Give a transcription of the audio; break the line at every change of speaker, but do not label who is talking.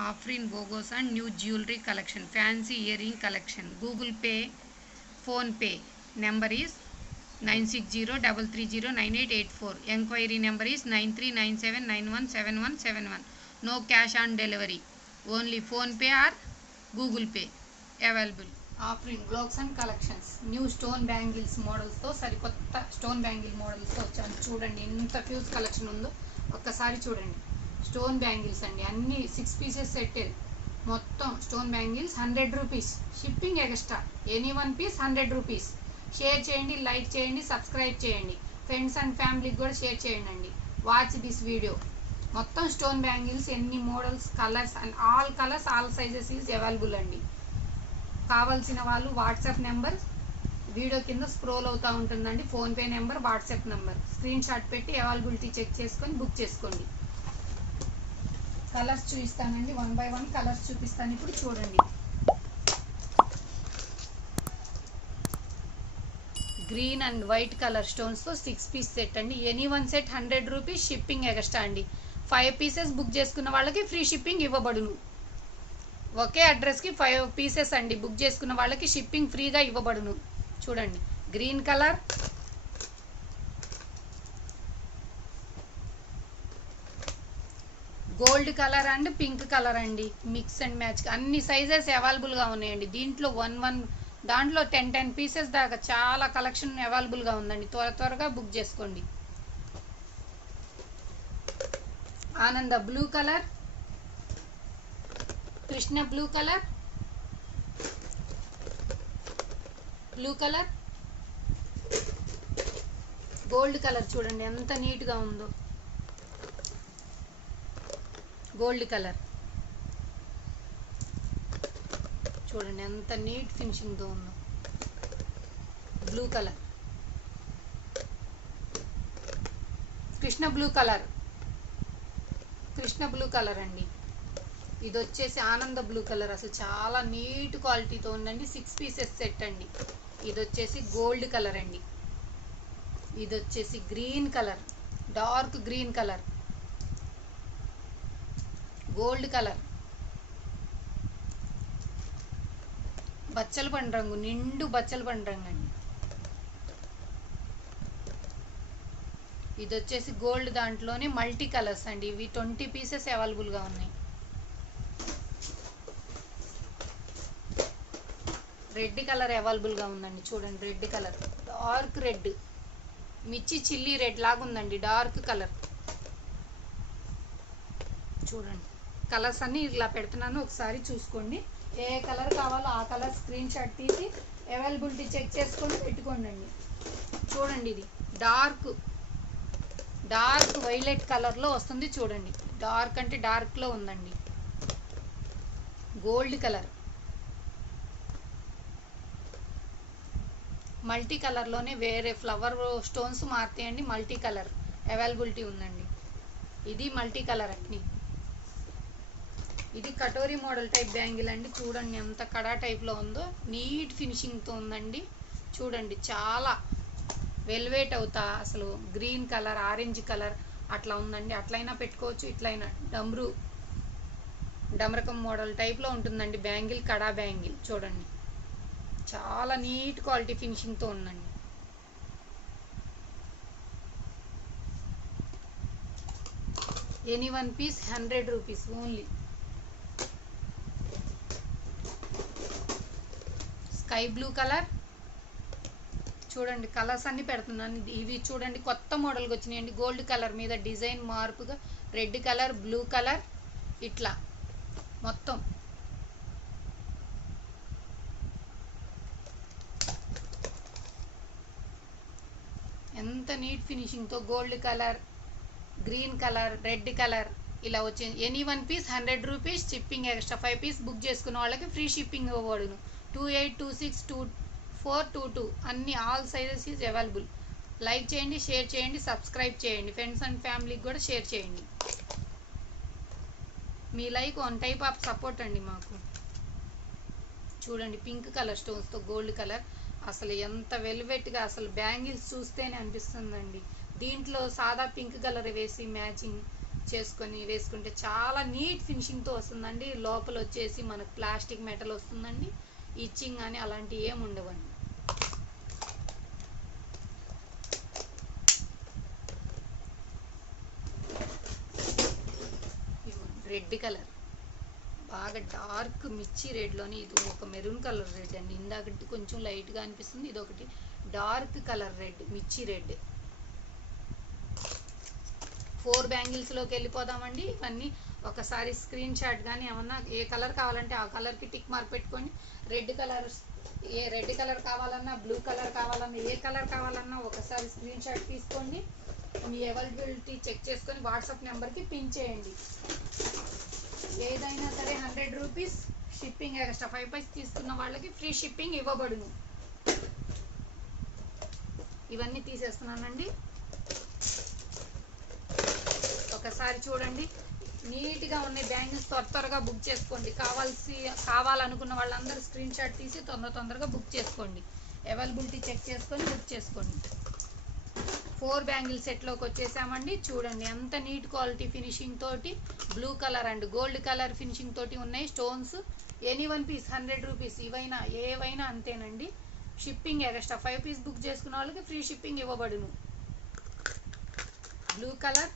Afrin బోగోస్ and new jewellery collection fancy earring collection Google Pay PhonePe number is nine six zero double three zero nine eight eight four enquiry number is nine three nine seven nine one seven one seven one no cash on delivery only PhonePe or Google Pay available Afrin blocks and collections new stone bangles మోడల్స్తో సరికొత్త stone bangle మోడల్స్తో వచ్చాను. చూడండి ఎంత fuse collection ఉందో ఒక్కసారి చూడండి. Stone bangles అండి. అన్ని six pieces set మొత్తం stone bangles hundred rupees shipping extra any one piece hundred rupees share చేయండి లైక్ చేయండి సబ్స్క్రైబ్ చేయండి. ఫ్రెండ్స్ అండ్ ఫ్యామిలీకి కూడా షేర్ చేయండి అండి వాచ్ దిస్ వీడియో మొత్తం స్టోన్ బ్యాంగిల్స్ ఎన్ని models colours and all colours all sizes is available అండి. కావాల్సిన వాళ్ళు వాట్సాప్ నెంబర్ వీడియో కింద స్క్రోల్ అవుతూ ఉంటుందండి. PhonePe number WhatsApp number. Screenshot పెట్టి అవైలబిలిటీ చెక్ చేసుకొని బుక్ చేసుకోండి. కలర్స్ చూపిస్తానండి. వన్ బై వన్ కలర్స్ చూపిస్తాను. ఇప్పుడు చూడండి. గ్రీన్ అండ్ వైట్ కలర్ స్టోన్స్తో సిక్స్ పీస్ సెట్ అండి. Any one set hundred rupees shipping extra అండి. ఫైవ్ పీసెస్ బుక్ చేసుకున్న వాళ్ళకి ఫ్రీ షిప్పింగ్ ఇవ్వబడును. ఒకే అడ్రస్కి ఫైవ్ పీసెస్ అండి. బుక్ చేసుకున్న వాళ్ళకి షిప్పింగ్ ఫ్రీగా ఇవ్వబడును. చూడండి. Green colour gold colour and pink colour అండి. Mix and match. అన్ని సైజెస్ అవైలబుల్గా ఉన్నాయండి. దీంట్లో వన్ వన్ దాంట్లో టెన్ టెన్ పీసెస్ దాకా చాలా కలెక్షన్ అవైలబుల్గా ఉందండి. త్వర త్వరగా బుక్ చేసుకోండి. ఆనంద blue colour Krishna blue colour blue colour gold colour చూడండి ఎంత నీట్గా ఉందో. Gold colour. చూడండి ఎంత నీట్ ఫినిషింగ్తో ఉందో. Blue colour. Krishna blue colour. Krishna blue colour అండి. ఇది వచ్చేసి ఆనంద బ్లూ కలర్. అసలు చాలా నీట్ క్వాలిటీతో ఉందండి. సిక్స్ పీసెస్ సెట్ అండి. ఇది వచ్చేసి గోల్డ్ కలర్ అండి. ఇది వచ్చేసి green colour. Dark green colour. Gold colour. బచ్చల పండు రంగు నిండు బచ్చల పండు రంగు అండి. ఇది వచ్చేసి గోల్డ్ దాంట్లోనే మల్టీ కలర్స్ అండి. ఇవి ట్వంటీ పీసెస్ అవైలబుల్గా ఉన్నాయి. రెడ్ కలర్ అవైలబుల్గా ఉందండి. చూడండి రెడ్ కలర్. Dark red. మిర్చి చిల్లీ రెడ్ లాగా ఉందండి డార్క్ కలర్. చూడండి. కలర్స్ అన్ని ఇలా పెడుతున్నాను. ఒకసారి చూసుకోండి. ఏ కలర్ కావాలో ఆ కలర్ స్క్రీన్ షాట్ తీసి అవైలబిలిటీ చెక్ చేసుకొని పెట్టుకోండి చూడండి ఇది. డార్క్ డార్క్ వైలెట్ కలర్లో వస్తుంది చూడండి. డార్క్ అంటే డార్క్లో ఉందండి. Gold colour. మల్టీ కలర్లోనే వేరే ఫ్లవర్ స్టోన్స్ మారుతాయండి. మల్టీ కలర్ అవైలబిలిటీ ఉందండి. ఇది మల్టీ కలర్ అండి ఇది కటోరీ మోడల్ టైప్ బ్యాంగిల్ అండి. చూడండి ఎంత కడా టైప్లో ఉందో. నీట్ ఫినిషింగ్తో ఉందండి. చూడండి చాలా వెల్వేట్ అవుతా. అసలు గ్రీన్ కలర్ ఆరెంజ్ కలర్ అట్లా ఉందండి. అట్లయినా పెట్టుకోవచ్చు ఇట్లయినా డమ్రు డమరకం మోడల్ టైప్లో ఉంటుందండి. బ్యాంగిల్ కడా బ్యాంగిల్. చూడండి. చాలా నీట్ క్వాలిటీ ఫినిషింగ్తో ఉందండి. Any one piece hundred rupees only. Sky blue colour. చూడండి కలర్స్ అన్నీ పెడుతున్నాను. ఇవి చూడండి కొత్త మోడల్కి వచ్చినాయండి. గోల్డ్ కలర్ మీద డిజైన్ మార్పుగా రెడ్ కలర్ బ్లూ కలర్ ఇట్లా మొత్తం. ఎంత neat ఫినిషింగ్తో gold colour green colour red colour ఇలా వచ్చింది. Any one piece hundred rupees shipping extra five piece book చేసుకున్న వాళ్ళకి ఫ్రీ షిప్పింగ్ ఇవ్వబడును two eight two six two four two two అన్ని all sizes is available like చేయండి share చేయండి subscribe చేయండి. Friends and ఫ్యామిలీకి కూడా షేర్ చేయండి. మీ like one type of support అండి మాకు. చూడండి పింక్ కలర్ స్టోన్స్తో గోల్డ్ కలర్ అసలు ఎంత వెల్వెట్గా అసలు బ్యాంగిల్స్ చూస్తేనే అనిపిస్తుందండి. దీంట్లో సాదా పింక్ కలర్ వేసి మ్యాచింగ్ చేసుకొని వేసుకుంటే చాలా నీట్ ఫినిషింగ్తో వస్తుందండి. లోపల వచ్చేసి మనకు ప్లాస్టిక్ మెటల్ వస్తుందండి. ఇచ్చింగ్ కానీ అలాంటివి ఏమి ఉండవండి. Red colour. బాగా డార్క్ మిర్చి రెడ్లోని ఇది ఒక మెరూన్ కలర్ రెడ్ అండి. ఇందాకటి కొంచెం లైట్గా అనిపిస్తుంది. ఇది ఒకటి డార్క్ కలర్ రెడ్ మిర్చి రెడ్ ఫోర్ బ్యాంగిల్స్లోకి వెళ్ళిపోదామండి. ఇవన్నీ ఒకసారి స్క్రీన్ షాట్ కానీ ఏమన్నా ఏ కలర్ కావాలంటే ఆ కలర్కి టిక్ మార్క్ పెట్టుకోండి రెడ్ కలర్ ఏ రెడ్ కలర్ కావాలన్నా బ్లూ కలర్ కావాలన్నా ఏ కలర్ కావాలన్నా ఒకసారి స్క్రీన్ షాట్ తీసుకోండి. మీ అవైలబిలిటీ చెక్ చేసుకొని వాట్సాప్ నెంబర్కి పిన్ చేయండి. ఏదైనా సరే hundred rupees shipping extra five pieces తీసుకున్న వాళ్ళకి ఫ్రీ షిప్పింగ్ ఇవ్వబడును. ఇవన్నీ తీసేస్తున్నానండి. ఒకసారి చూడండి. నీట్గా ఉన్నాయి. బ్యాంగిల్స్ త్వర త్వరగా బుక్ చేసుకోండి. కావాల్సి కావాలనుకున్న వాళ్ళందరూ స్క్రీన్ షాట్ తీసి తొందర తొందరగా బుక్ చేసుకోండి. అవైలబిలిటీ చెక్ చేసుకొని బుక్ చేసుకోండి. ఫోర్ బ్యాంగిల్ సెట్లోకి వచ్చేసామండి. చూడండి ఎంత నీట్ క్వాలిటీ ఫినిషింగ్ తోటి. Blue colour and gold colour finishing తోటి ఉన్నాయి stones. Any one piece hundred rupees ఇవైనా ఏవైనా అంతేనండి. Shipping extra five piece book చేసుకున్న వాళ్ళకి ఫ్రీ షిప్పింగ్ ఇవ్వబడును. Blue colour